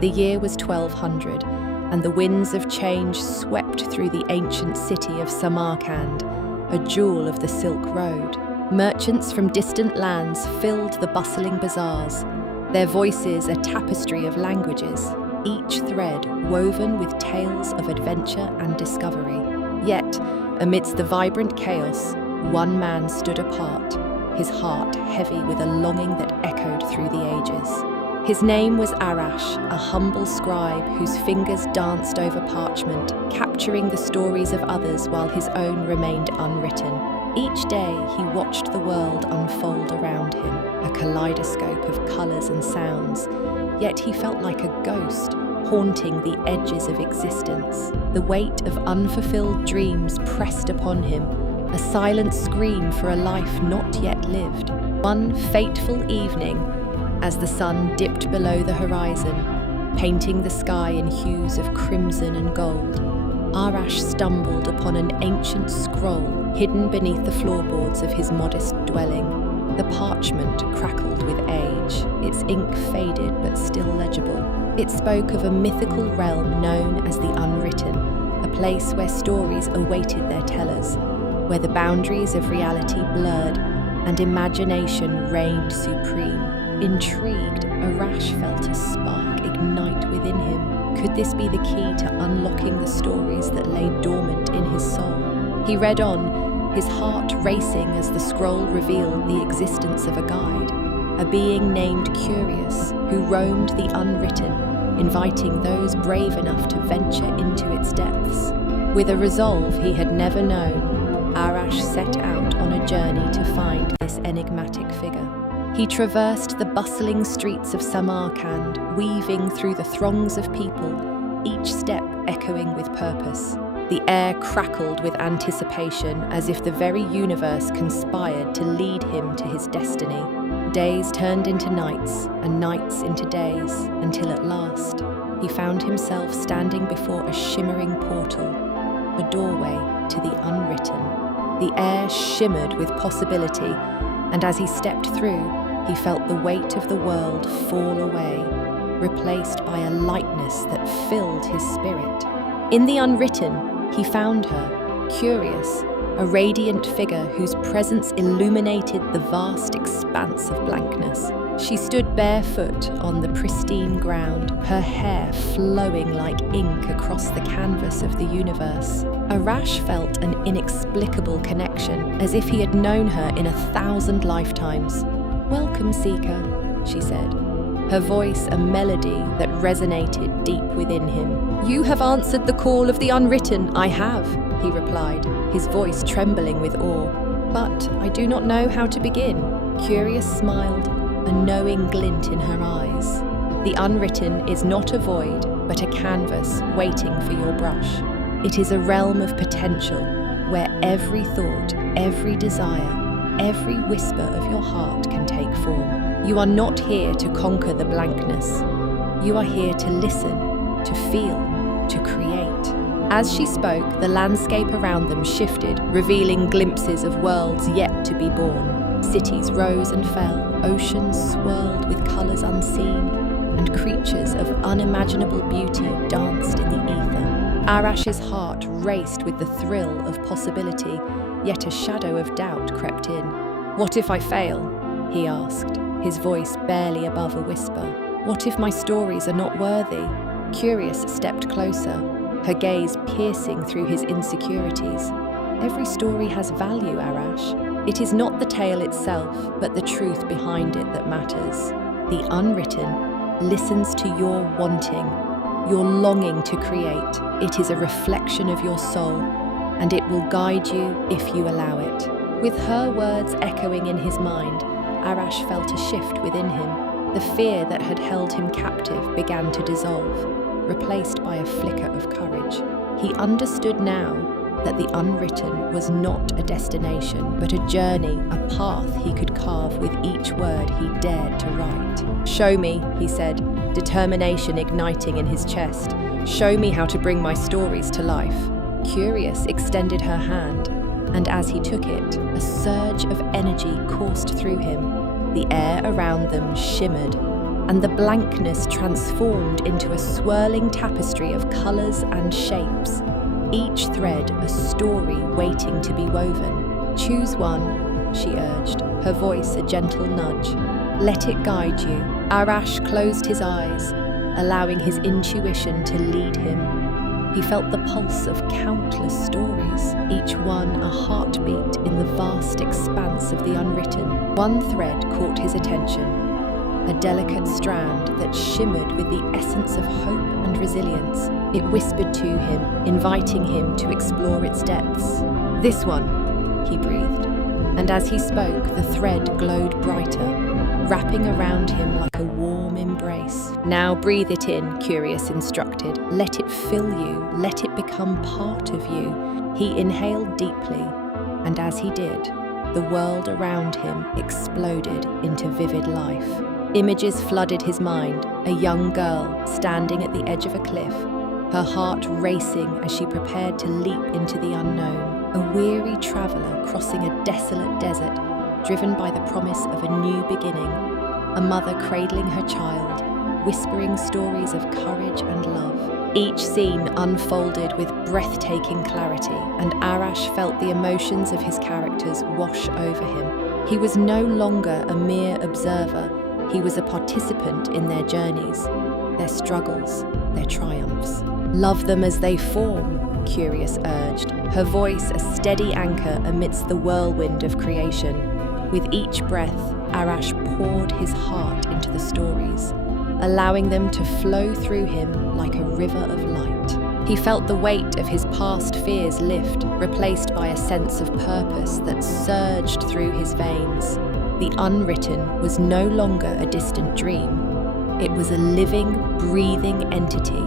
The year was 1200, and the winds of change swept through the ancient city of Samarkand, a jewel of the Silk Road. Merchants from distant lands filled the bustling bazaars, their voices a tapestry of languages, each thread woven with tales of adventure and discovery. Yet, amidst the vibrant chaos, one man stood apart, his heart heavy with a longing that echoed through the ages. His name was Arash, a humble scribe whose fingers danced over parchment, capturing the stories of others while his own remained unwritten. Each day he watched the world unfold around him, a kaleidoscope of colours and sounds, yet he felt like a ghost, haunting the edges of existence. The weight of unfulfilled dreams pressed upon him, a silent scream for a life not yet lived. One fateful evening, as the sun dipped below the horizon, painting the sky in hues of crimson and gold, Arash stumbled upon an ancient scroll hidden beneath the floorboards of his modest dwelling. The parchment crackled with age, its ink faded but still legible. It spoke of a mythical realm known as the Unwritten, a place where stories awaited their tellers, where the boundaries of reality blurred and imagination reigned supreme. Intrigued, Arash felt a spark ignite within him. Could this be the key to unlocking the stories that lay dormant in his soul? He read on, his heart racing as the scroll revealed the existence of a guide, a being named Curious, who roamed the unwritten, inviting those brave enough to venture into its depths. With a resolve he had never known, Arash set out on a journey to find this enigmatic figure. He traversed the bustling streets of Samarkand, weaving through the throngs of people, each step echoing with purpose. The air crackled with anticipation, as if the very universe conspired to lead him to his destiny. Days turned into nights, and nights into days, until at last, he found himself standing before a shimmering portal, a doorway to the unwritten. The air shimmered with possibility, and as he stepped through, he felt the weight of the world fall away, replaced by a lightness that filled his spirit. In the unwritten, he found her, Curious, a radiant figure whose presence illuminated the vast expanse of blankness. She stood barefoot on the pristine ground, her hair flowing like ink across the canvas of the universe. Arash felt an inexplicable connection, as if he had known her in 1,000 lifetimes. "Welcome, Seeker," she said, her voice a melody that resonated deep within him. "You have answered the call of the unwritten." "I have," he replied, his voice trembling with awe. "But I do not know how to begin." Curious smiled, a knowing glint in her eyes. "The unwritten is not a void, but a canvas waiting for your brush. It is a realm of potential, where every thought, every desire, every whisper of your heart can take form. You are not here to conquer the blankness. You are here to listen, to feel, to create." As she spoke, the landscape around them shifted, revealing glimpses of worlds yet to be born. Cities rose and fell, oceans swirled with colours unseen, and creatures of unimaginable beauty danced in the ether. Arash's heart raced with the thrill of possibility, yet a shadow of doubt crept in. "What if I fail?" he asked, his voice barely above a whisper. "What if my stories are not worthy?" Curious stepped closer, her gaze piercing through his insecurities. "Every story has value, Arash. It is not the tale itself, but the truth behind it that matters. The unwritten listens to your wanting, your longing to create. It is a reflection of your soul, and it will guide you if you allow it." With her words echoing in his mind, Arash felt a shift within him. The fear that had held him captive began to dissolve, replaced by a flicker of courage. He understood now that the unwritten was not a destination, but a journey, a path he could carve with each word he dared to write. "Show me," he said, determination igniting in his chest. "Show me how to bring my stories to life." Curious extended her hand, and as he took it, a surge of energy coursed through him. The air around them shimmered, and the blankness transformed into a swirling tapestry of colours and shapes, each thread a story waiting to be woven. "Choose one," she urged, her voice a gentle nudge. "Let it guide you." Arash closed his eyes, allowing his intuition to lead him. He felt the pulse of countless stories, each one a heartbeat in the vast expanse of the unwritten. One thread caught his attention, a delicate strand that shimmered with the essence of hope and resilience. It whispered to him, inviting him to explore its depths. "This one," he breathed, and as he spoke, the thread glowed brighter, wrapping around him like a warm embrace. "Now breathe it in," Curious instructed. "Let it fill you, let it become part of you." He inhaled deeply, and as he did, the world around him exploded into vivid life. Images flooded his mind, a young girl standing at the edge of a cliff, her heart racing as she prepared to leap into the unknown. A weary traveller crossing a desolate desert, driven by the promise of a new beginning. A mother cradling her child, whispering stories of courage and love. Each scene unfolded with breathtaking clarity, and Arash felt the emotions of his characters wash over him. He was no longer a mere observer, he was a participant in their journeys, their struggles, their triumphs. "Love them as they form," Curious urged, her voice a steady anchor amidst the whirlwind of creation. With each breath, Arash poured his heart into the stories, allowing them to flow through him like a river of light. He felt the weight of his past fears lift, replaced by a sense of purpose that surged through his veins. The unwritten was no longer a distant dream. It was a living, breathing entity,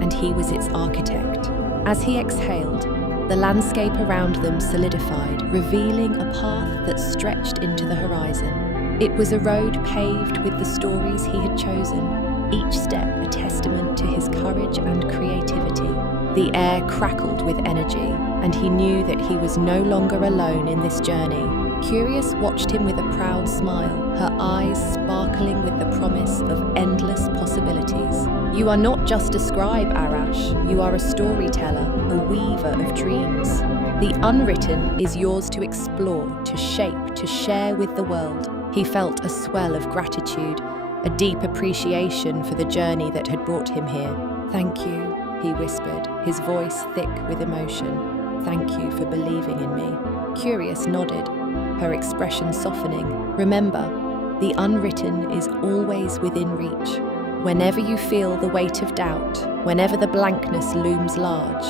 and he was its architect. As he exhaled, the landscape around them solidified, revealing a path that stretched into the horizon. It was a road paved with the stories he had chosen, each step a testament to his courage and creativity. The air crackled with energy, and he knew that he was no longer alone in this journey. Curious watched him with a proud smile, her eyes sparkling with the promise of endless possibilities. "You are not just a scribe, Arash. You are a storyteller, a weaver of dreams. The unwritten is yours to explore, to shape, to share with the world." He felt a swell of gratitude, a deep appreciation for the journey that had brought him here. "Thank you," he whispered, his voice thick with emotion. "Thank you for believing in me." Curious nodded, her expression softening. "Remember, the unwritten is always within reach. Whenever you feel the weight of doubt, whenever the blankness looms large,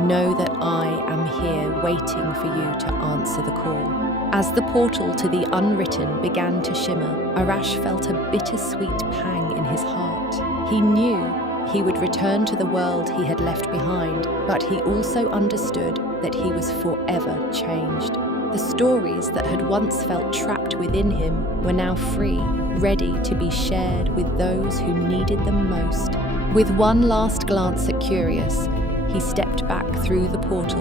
know that I am here waiting for you to answer the call." As the portal to the unwritten began to shimmer, Arash felt a bittersweet pang in his heart. He knew he would return to the world he had left behind, but he also understood that he was forever changed. The stories that had once felt trapped within him were now free, ready to be shared with those who needed them most. With one last glance at Curious, he stepped back through the portal,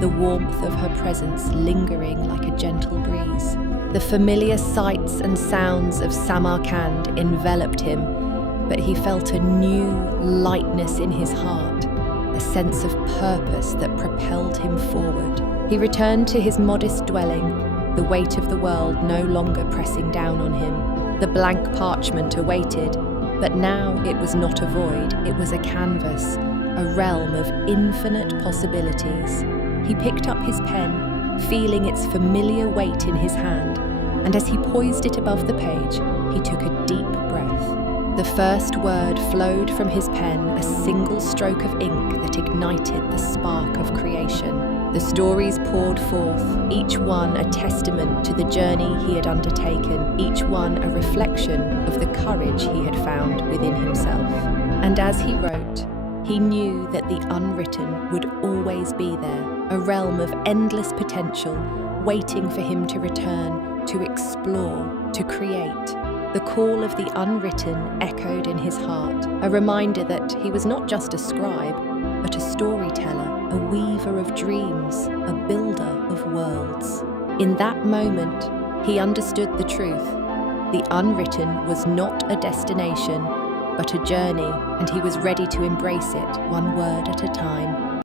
the warmth of her presence lingering like a gentle breeze. The familiar sights and sounds of Samarkand enveloped him, but he felt a new lightness in his heart, a sense of purpose that propelled him forward. He returned to his modest dwelling, the weight of the world no longer pressing down on him. The blank parchment awaited, but now it was not a void, it was a canvas, a realm of infinite possibilities. He picked up his pen, feeling its familiar weight in his hand, and as he poised it above the page, he took a deep breath. The first word flowed from his pen, a single stroke of ink that ignited the spark of creation. The stories poured forth, each one a testament to the journey he had undertaken, each one a reflection of the courage he had found within himself. And as he wrote, he knew that the unwritten would always be there, a realm of endless potential, waiting for him to return, to explore, to create. The call of the unwritten echoed in his heart, a reminder that he was not just a scribe, but a storyteller, a weaver of dreams, a builder of worlds. In that moment, he understood the truth. The unwritten was not a destination, but a journey, and he was ready to embrace it, one word at a time.